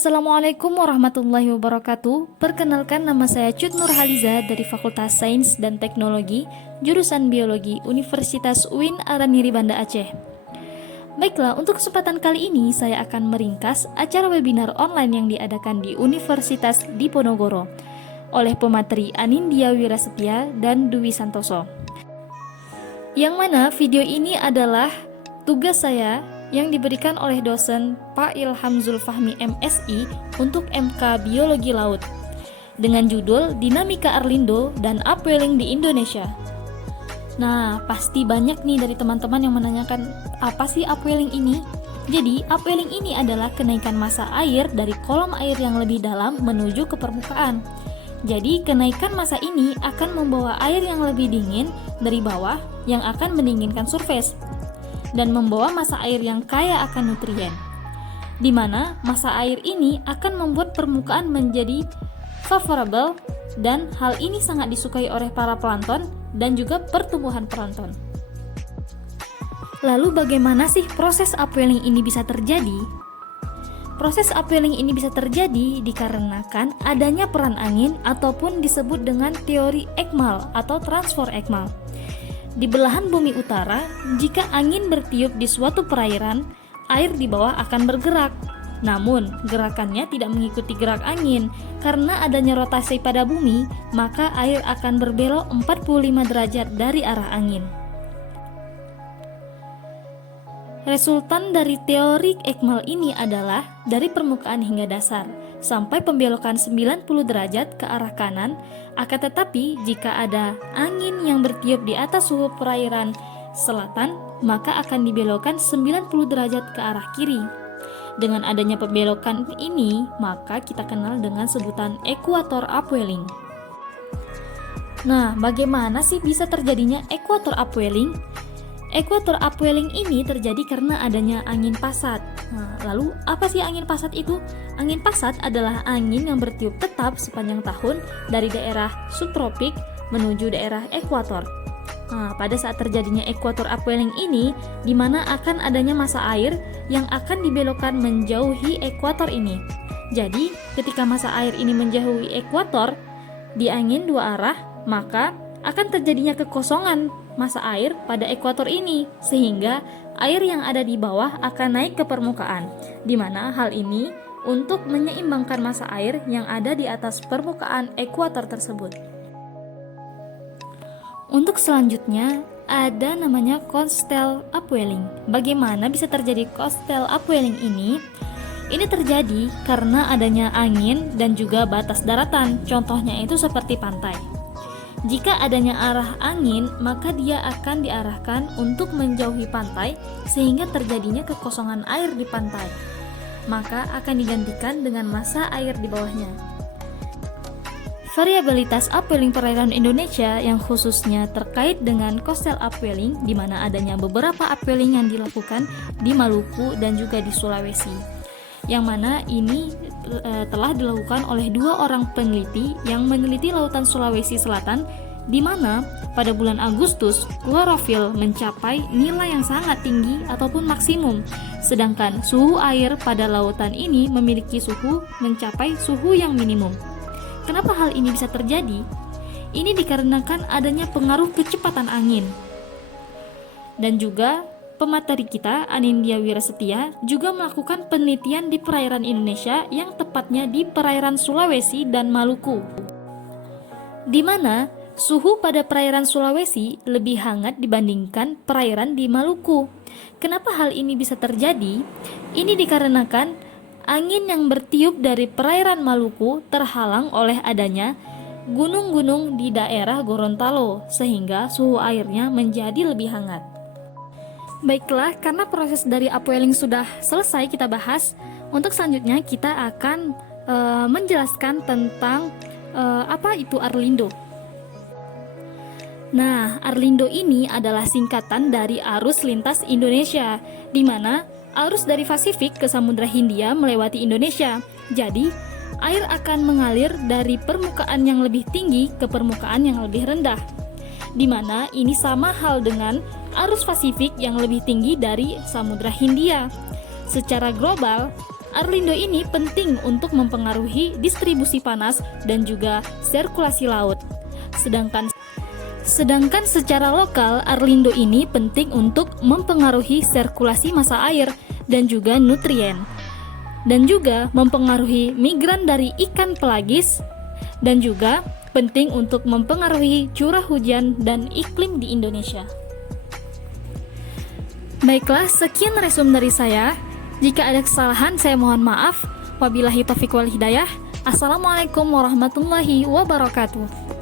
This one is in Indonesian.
Assalamualaikum warahmatullahi wabarakatuh. Perkenalkan, nama saya Cut Nurhaliza dari Fakultas Sains dan Teknologi, jurusan Biologi, Universitas UIN Araniri Banda Aceh. Baiklah, untuk kesempatan kali ini saya akan meringkas acara webinar online yang diadakan di Universitas Diponegoro oleh pemateri Anindya Wirasetia dan Dwi Santoso. Yang mana video ini adalah tugas saya yang diberikan oleh dosen Pak Ilham Zulfahmi MSI untuk MK Biologi Laut dengan judul Dinamika Arlindo dan Upwelling di Indonesia. Nah, pasti banyak nih dari teman-teman yang menanyakan, apa sih upwelling ini? Jadi, upwelling ini adalah kenaikan massa air dari kolom air yang lebih dalam menuju ke permukaan. Jadi, kenaikan massa ini akan membawa air yang lebih dingin dari bawah yang akan mendinginkan surface dan membawa massa air yang kaya akan nutrien, di mana massa air ini akan membuat permukaan menjadi favorable, dan hal ini sangat disukai oleh para plankton dan juga pertumbuhan plankton. Lalu bagaimana sih proses upwelling ini bisa terjadi? Proses upwelling ini bisa terjadi dikarenakan adanya peran angin ataupun disebut dengan teori Ekmal atau transfer Ekmal. Di belahan bumi utara, jika angin bertiup di suatu perairan, air di bawah akan bergerak. Namun, gerakannya tidak mengikuti gerak angin. Karena adanya rotasi pada bumi, maka air akan berbelok 45 derajat dari arah angin. Resultan dari teori Ekmal ini adalah dari permukaan hingga dasar, sampai pembelokan 90 derajat ke arah kanan. Akan tetapi, jika ada angin yang bertiup di atas suhu perairan selatan, maka akan dibelokkan 90 derajat ke arah kiri. Dengan adanya pembelokan ini, maka kita kenal dengan sebutan equator upwelling. Nah, bagaimana sih bisa terjadinya equator upwelling? Equator upwelling ini terjadi karena adanya angin pasat. Nah, lalu apa sih angin pasat itu? Angin pasat adalah angin yang bertiup tetap sepanjang tahun dari daerah subtropik menuju daerah ekuator. Nah, pada saat terjadinya equator upwelling ini, di mana akan adanya massa air yang akan dibelokkan menjauhi ekuator ini. Jadi, ketika massa air ini menjauhi ekuator di angin dua arah, maka akan terjadinya kekosongan massa air pada ekuator ini, sehingga air yang ada di bawah akan naik ke permukaan, di mana hal ini untuk menyeimbangkan massa air yang ada di atas permukaan ekuator tersebut. Untuk selanjutnya, ada namanya coastal upwelling. Bagaimana bisa terjadi coastal upwelling ini? Ini terjadi karena adanya angin dan juga batas daratan, contohnya itu seperti pantai. Jika adanya arah angin, maka dia akan diarahkan untuk menjauhi pantai sehingga terjadinya kekosongan air di pantai. Maka akan digantikan dengan massa air di bawahnya. Variabilitas upwelling perairan Indonesia yang khususnya terkait dengan coastal upwelling, di mana adanya beberapa upwelling yang dilakukan di Maluku dan juga di Sulawesi. Yang mana ini telah dilakukan oleh dua orang peneliti yang meneliti lautan Sulawesi Selatan, di mana pada bulan Agustus klorofil mencapai nilai yang sangat tinggi ataupun maksimum, sedangkan suhu air pada lautan ini memiliki suhu mencapai suhu yang minimum. Kenapa hal ini bisa terjadi? Ini dikarenakan adanya pengaruh kecepatan angin. Dan juga pemateri kita, Anindya Wirasetia, juga melakukan penelitian di perairan Indonesia, yang tepatnya di perairan Sulawesi dan Maluku, di mana suhu pada perairan Sulawesi lebih hangat dibandingkan perairan di Maluku. Kenapa hal ini bisa terjadi? Ini dikarenakan angin yang bertiup dari perairan Maluku terhalang oleh adanya gunung-gunung di daerah Gorontalo, sehingga suhu airnya menjadi lebih hangat. Baiklah, karena proses dari upwelling sudah selesai kita bahas, untuk selanjutnya kita akan menjelaskan tentang apa itu Arlindo. Nah, Arlindo ini adalah singkatan dari arus lintas Indonesia, di mana arus dari Pasifik ke Samudra Hindia melewati Indonesia. Jadi, air akan mengalir dari permukaan yang lebih tinggi ke permukaan yang lebih rendah, di mana ini sama hal dengan arus Pasifik yang lebih tinggi dari Samudra Hindia. Secara global, Arlindo ini penting untuk mempengaruhi distribusi panas dan juga sirkulasi laut. Sedangkan secara lokal, Arlindo ini penting untuk mempengaruhi sirkulasi massa air dan juga nutrien, dan juga mempengaruhi migran dari ikan pelagis, dan juga penting untuk mempengaruhi curah hujan dan iklim di Indonesia. Baiklah, sekian resum dari saya. Jika ada kesalahan, saya mohon maaf. Wabillahi taufiq wal hidayah. Assalamualaikum warahmatullahi wabarakatuh.